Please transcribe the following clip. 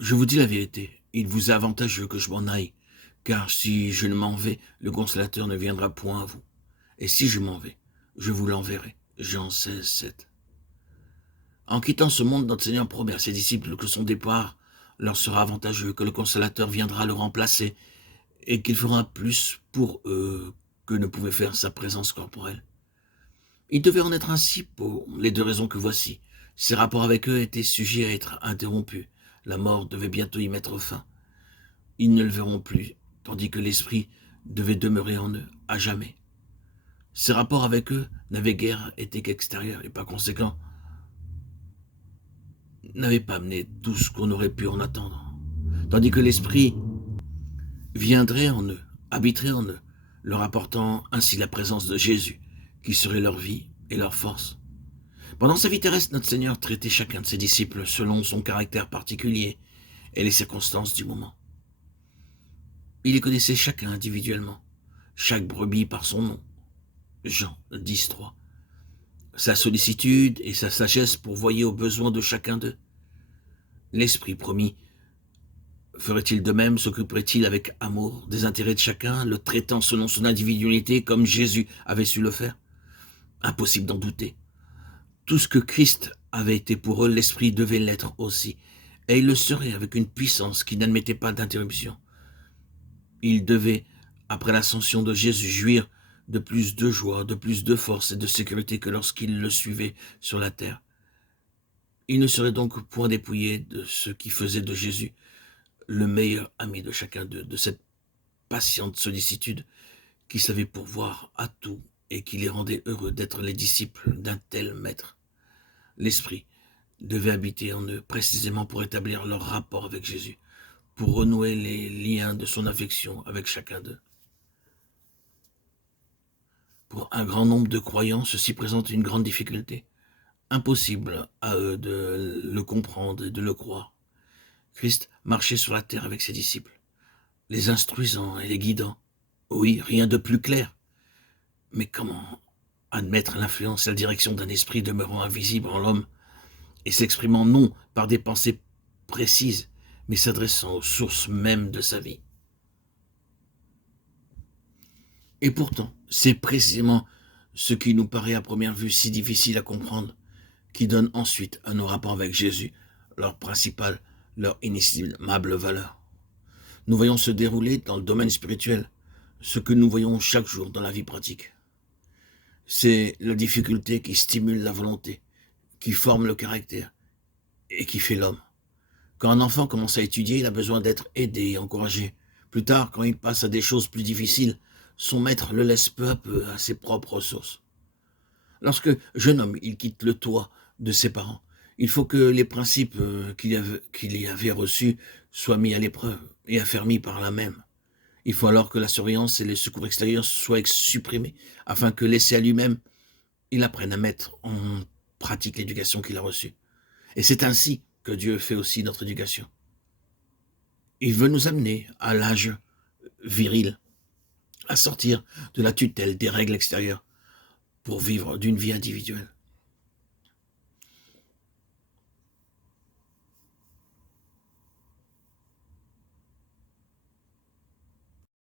Je vous dis la vérité, il vous est avantageux que je m'en aille, car si je ne m'en vais, le consolateur ne viendra point à vous. Et si je m'en vais, je vous l'enverrai. Jean 16, 7. En quittant ce monde, notre Seigneur promet à ses disciples que son départ leur sera avantageux, que le consolateur viendra le remplacer et qu'il fera plus pour eux que ne pouvait faire sa présence corporelle. Il devait en être ainsi pour les deux raisons que voici. Ses rapports avec eux étaient sujets à être interrompus. La mort devait bientôt y mettre fin. Ils ne le verront plus, tandis que l'esprit devait demeurer en eux à jamais. Ses rapports avec eux n'avaient guère été qu'extérieurs et par conséquent n'avaient pas amené tout ce qu'on aurait pu en attendre. Tandis que l'esprit viendrait en eux, habiterait en eux, leur apportant ainsi la présence de Jésus, qui serait leur vie et leur force. Pendant sa vie terrestre, notre Seigneur traitait chacun de ses disciples selon son caractère particulier et les circonstances du moment. Il les connaissait chacun individuellement, chaque brebis par son nom. Jean 10, 3. Sa sollicitude et sa sagesse pourvoyaient aux besoins de chacun d'eux. L'Esprit promis ferait-il de même, s'occuperait-il avec amour des intérêts de chacun, le traitant selon son individualité comme Jésus avait su le faire? Impossible d'en douter. Tout ce que Christ avait été pour eux, l'Esprit devait l'être aussi, et il le serait avec une puissance qui n'admettait pas d'interruption. Il devait, après l'ascension de Jésus, jouir de plus de joie, de plus de force et de sécurité que lorsqu'il le suivait sur la terre. Il ne serait donc point dépouillé de ce qui faisait de Jésus le meilleur ami de chacun d'eux, de cette patiente sollicitude qui savait pourvoir à tout et qui les rendait heureux d'être les disciples d'un tel maître. L'Esprit devait habiter en eux précisément pour établir leur rapport avec Jésus, pour renouer les liens de son affection avec chacun d'eux. Pour un grand nombre de croyants, ceci présente une grande difficulté. Impossible à eux de le comprendre et de le croire. Christ marchait sur la terre avec ses disciples, les instruisant et les guidant. Oui, rien de plus clair. Mais comment admettre l'influence et la direction d'un esprit demeurant invisible en l'homme et s'exprimant non par des pensées précises, mais s'adressant aux sources mêmes de sa vie? Et pourtant, c'est précisément ce qui nous paraît à première vue si difficile à comprendre, qui donne ensuite à nos rapports avec Jésus leur principale, leur inestimable valeur. Nous voyons se dérouler dans le domaine spirituel ce que nous voyons chaque jour dans la vie pratique. C'est la difficulté qui stimule la volonté, qui forme le caractère et qui fait l'homme. Quand un enfant commence à étudier, il a besoin d'être aidé et encouragé. Plus tard, quand il passe à des choses plus difficiles, son maître le laisse peu à peu à ses propres ressources. Lorsque, jeune homme, il quitte le toit de ses parents, il faut que les principes qu'il y avait reçus soient mis à l'épreuve et affermis par la même. Il faut alors que la surveillance et les secours extérieurs soient supprimés, afin que, laissé à lui-même, il apprenne à mettre en pratique l'éducation qu'il a reçue. Et c'est ainsi que Dieu fait aussi notre éducation. Il veut nous amener à l'âge viril, à sortir de la tutelle des règles extérieures pour vivre d'une vie individuelle.